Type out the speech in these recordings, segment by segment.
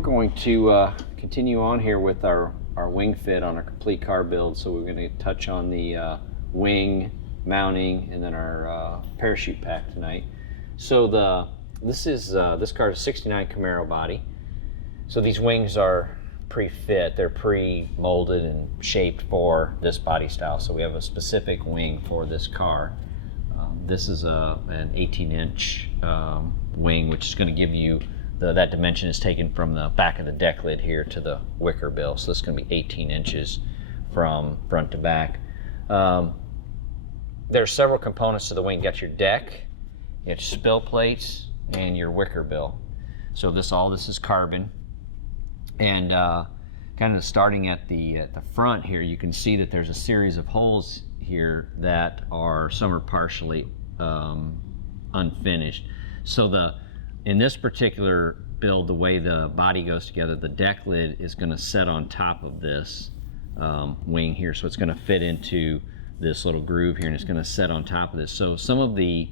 going to continue on here with our wing fit on our complete car build. So we're going to touch on the wing mounting and then our parachute pack tonight. So this car is a 69 Camaro body. So these wings are pre-fit, they're pre-molded and shaped for this body style. So we have a specific wing for this car. This is an 18-inch wing, which is going to give you that dimension is taken from the back of the deck lid here to the wicker bill. So this is going to be 18 inches from front to back. There are several components to the wing. You got your deck, your spill plates, and your wicker bill. So all this is carbon. And kind of starting at the front here, you can see that there's a series of holes here that some are partially unfinished. So in this particular build, the way the body goes together, the deck lid is going to set on top of this wing here. So it's going to fit into this little groove here, and it's going to set on top of this. So some of the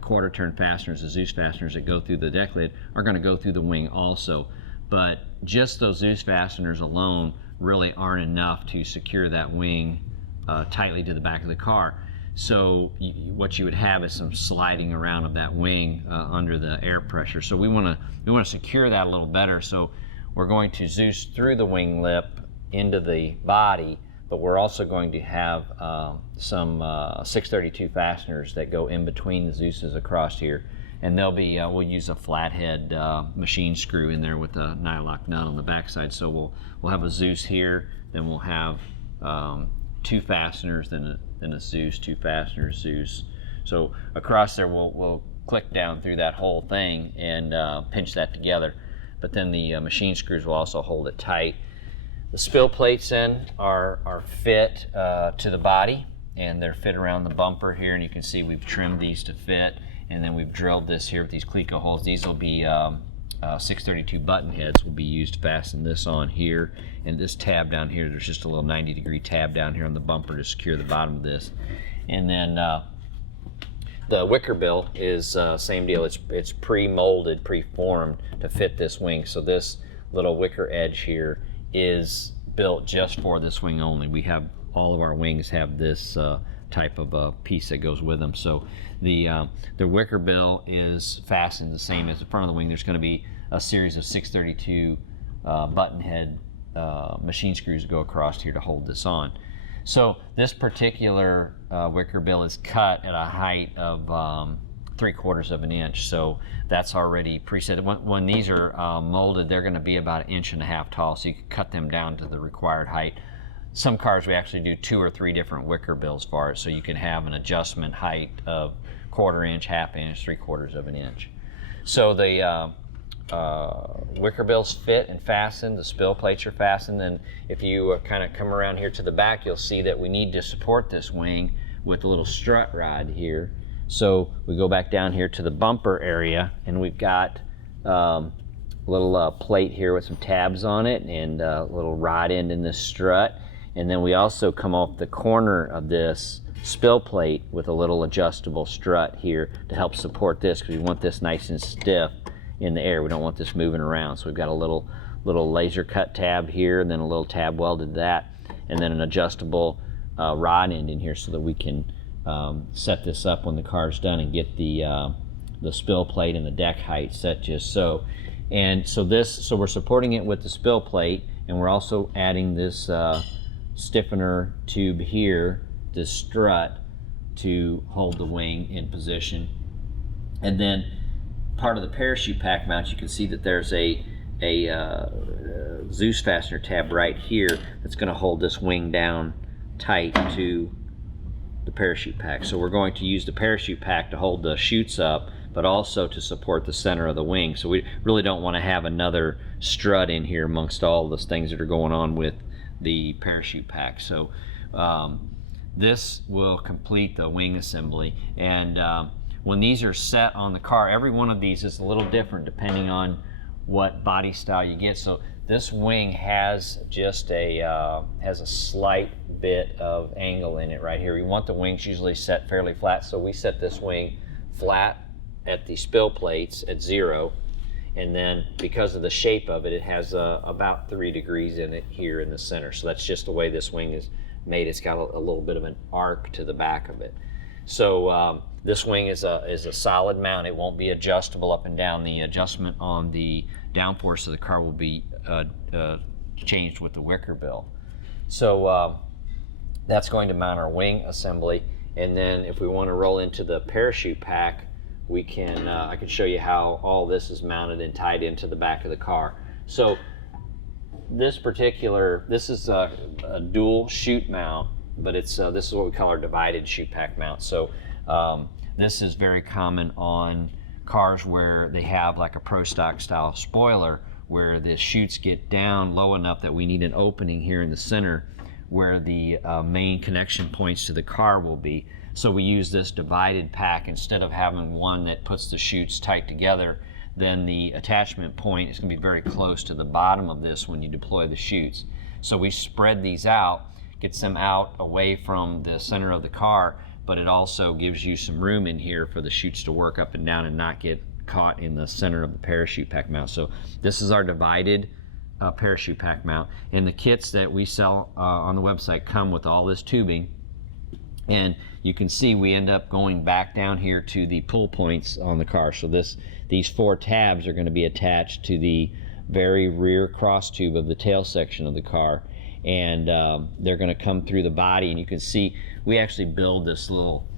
quarter turn fasteners, the Zeus fasteners that go through the deck lid are going to go through the wing also. But just those Zeus fasteners alone really aren't enough to secure that wing tightly to the back of the car. So what you would have is some sliding around of that wing under the air pressure. So we want to secure that a little better. So we're going to Zeus through the wing lip into the body, but we're also going to have some 632 fasteners that go in between the Zeus's across here. And they'll be, we'll use a flathead machine screw in there with a nylock nut on the backside. So we'll have a Zeus here, then we'll have 2 fasteners, then a Zeus, 2 fasteners, Zeus. So across there, we'll click down through that whole thing and pinch that together. But then the machine screws will also hold it tight. The spill plates then are fit to the body, and they're fit around the bumper here, and you can see we've trimmed these to fit. And then we've drilled this here with these Cleco holes. These will be 632 button heads will be used to fasten this on here. And this tab down here, there's just a little 90-degree tab down here on the bumper to secure the bottom of this. And then the wicker bill is same deal. It's pre-molded, pre-formed to fit this wing. So this little wicker edge here is built just for this wing only. All of our wings have this type of a piece that goes with them. So the wicker bill is fastened the same as the front of the wing. There's going to be a series of 632 button head machine screws go across here to hold this on. So this particular wicker bill is cut at a height of 3/4 of an inch. So that's already preset. When these are molded, they're going to be about 1.5 inches tall. So you can cut them down to the required height. Some cars we actually do 2 or 3 different wicker bills for it, so you can have an adjustment height of 1/4 inch, 1/2 inch, 3/4 of an inch. So the wicker bills fit and fasten, the spill plates are fastened, and if you kind of come around here to the back, you'll see that we need to support this wing with a little strut rod here. So we go back down here to the bumper area, and we've got a little plate here with some tabs on it and a little rod end in this strut. And then we also come off the corner of this spill plate with a little adjustable strut here to help support this, because we want this nice and stiff in the air. We don't want this moving around. So we've got a little laser cut tab here, and then a little tab welded to that, and then an adjustable rod end in here so that we can set this up when the car's done and get the spill plate and the deck height set just so. And so we're supporting it with the spill plate, and we're also adding this stiffener tube here, this strut, to hold the wing in position. And then part of the parachute pack mount, you can see that there's a Zeus fastener tab right here that's going to hold this wing down tight to the parachute pack. So we're going to use the parachute pack to hold the chutes up, but also to support the center of the wing. So we really don't want to have another strut in here amongst all those things that are going on with the parachute pack. So this will complete the wing assembly. And when these are set on the car, every one of these is a little different depending on what body style you get. So this wing has just a slight bit of angle in it right here. We want the wings usually set fairly flat, so we set this wing flat at the spill plates at 0, and then because of the shape of it, it has about 3 degrees in it here in the center. So that's just the way this wing is made. It's got a little bit of an arc to the back of it. So this wing is a solid mount. It won't be adjustable up and down. The adjustment on the downforce of the car will be changed with the wicker bill. So that's going to mount our wing assembly. And then if we want to roll into the parachute pack, we can, I can show you how all this is mounted and tied into the back of the car. So this is a dual chute mount, but it's this is what we call our divided chute pack mount. So this is very common on cars where they have like a Pro Stock style spoiler, where the chutes get down low enough that we need an opening here in the center where the main connection points to the car will be. So we use this divided pack. Instead of having one that puts the chutes tight together, then the attachment point is going to be very close to the bottom of this when you deploy the chutes. So we spread these out, gets them out away from the center of the car, but it also gives you some room in here for the chutes to work up and down and not get caught in the center of the parachute pack mount. So this is our divided parachute pack mount, and the kits that we sell on the website come with all this tubing. And you can see we end up going back down here to the pull points on the car. So these 4 tabs are going to be attached to the very rear cross tube of the tail section of the car, and they're going to come through the body. And you can see we actually build this little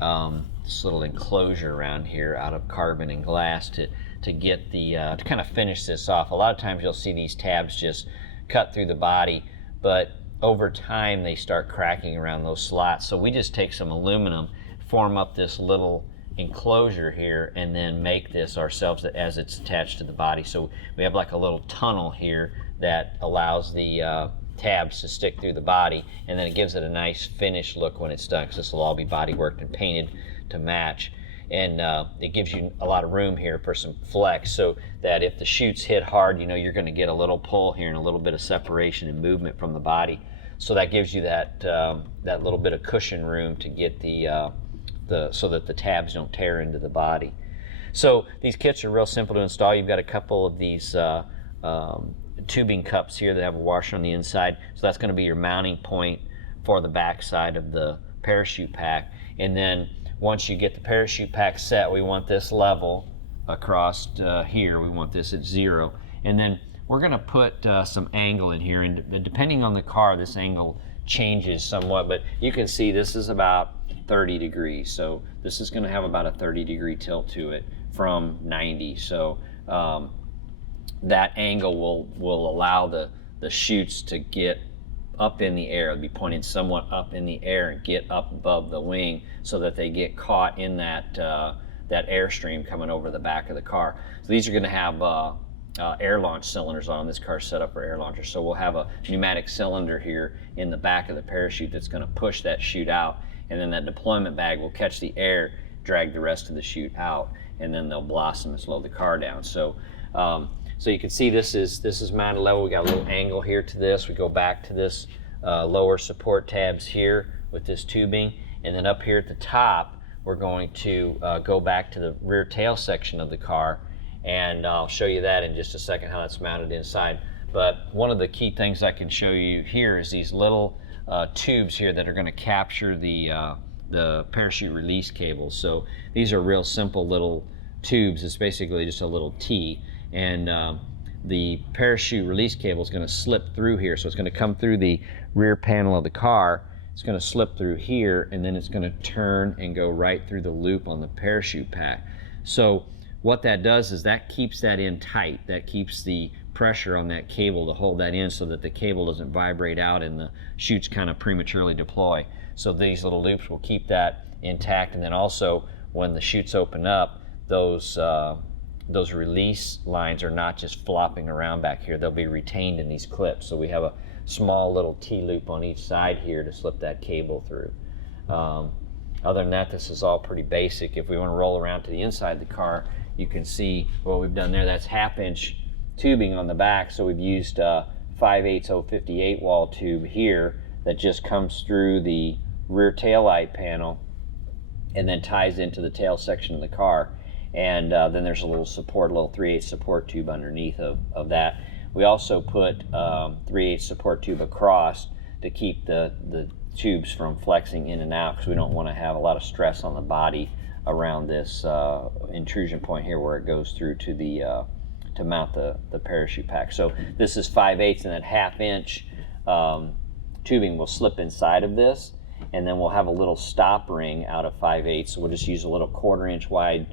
enclosure around here out of carbon and glass to get the to kind of finish this off. A lot of times you'll see these tabs just cut through the body, but over time they start cracking around those slots. So we just take some aluminum, form up this little enclosure here, and then make this ourselves as it's attached to the body. So we have like a little tunnel here that allows the tabs to stick through the body, and then it gives it a nice finished look when it's done, because this will all be body worked and painted to match. And it gives you a lot of room here for some flex, so that if the chutes hit hard, you know you're going to get a little pull here and a little bit of separation and movement from the body. So that gives you that that little bit of cushion room to get so that the tabs don't tear into the body. So these kits are real simple to install. You've got a couple of these tubing cups here that have a washer on the inside. So that's going to be your mounting point for the back side of the parachute pack. And then once you get the parachute pack set, we want this level across here. We want this at 0. And then we're going to put some angle in here. And depending on the car, this angle changes somewhat. But you can see this is about 30 degrees. So this is going to have about a 30-degree tilt to it from 90. So that angle will allow the chutes to get up in the air. It'll be pointed somewhat up in the air and get up above the wing, so that they get caught in that that airstream coming over the back of the car. So these are going to have air launch cylinders on. This car's set up for air launchers. So we'll have a pneumatic cylinder here in the back of the parachute that's going to push that chute out, and then that deployment bag will catch the air, drag the rest of the chute out, and then they'll blossom and slow the car down. So so you can see this is mounted level. We got a little angle here to this. We go back to this lower support tabs here with this tubing, and then up here at the top we're going to go back to the rear tail section of the car, and I'll show you that in just a second, how it's mounted inside. But one of the key things I can show you here is these little tubes here that are going to capture the parachute release cable. So these are real simple little tubes. It's basically just a little T, and the parachute release cable is going to slip through here. So it's going to come through the rear panel of the car, it's going to slip through here, and then it's going to turn and go right through the loop on the parachute pack. So what that does is that keeps that in tight. That keeps the pressure on that cable to hold that in, so that the cable doesn't vibrate out and the chutes kind of prematurely deploy. So these little loops will keep that intact, and then also when the chutes open up, those release lines are not just flopping around back here. They'll be retained in these clips. So we have a small little T-loop on each side here to slip that cable through. Other than that, this is all pretty basic. If we want to roll around to the inside of the car, you can see what we've done there. That's 1/2-inch tubing on the back. So we've used 5/8 58 wall tube here that just comes through the rear tail light panel and then ties into the tail section of the car. And then there's a little support, a little 3/8 support tube underneath of that. We also put 3/8 support tube across to keep the tubes from flexing in and out, because we don't want to have a lot of stress on the body around this intrusion point here where it goes through to the to mount the parachute pack. So this is 5/8, and that 1/2 inch tubing will slip inside of this, and then we'll have a little stop ring out of 5/8. So we'll just use a little 1/4 inch wide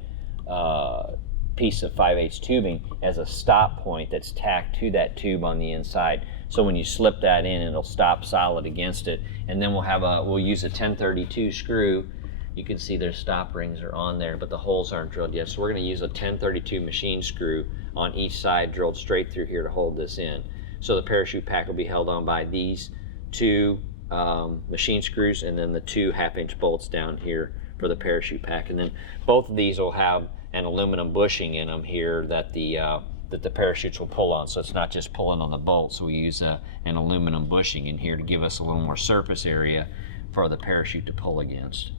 piece of 5/8 tubing as a stop point that's tacked to that tube on the inside. So when you slip that in, it'll stop solid against it. And then we'll use a 1032 screw. You can see their stop rings are on there, but the holes aren't drilled yet. So we're going to use a 1032 machine screw on each side, drilled straight through here to hold this in. So the parachute pack will be held on by these 2 machine screws, and then the 2 1/2 inch bolts down here for the parachute pack. And then both of these will have an aluminum bushing in them here that the parachutes will pull on. So it's not just pulling on the bolt. So we use an aluminum bushing in here to give us a little more surface area for the parachute to pull against.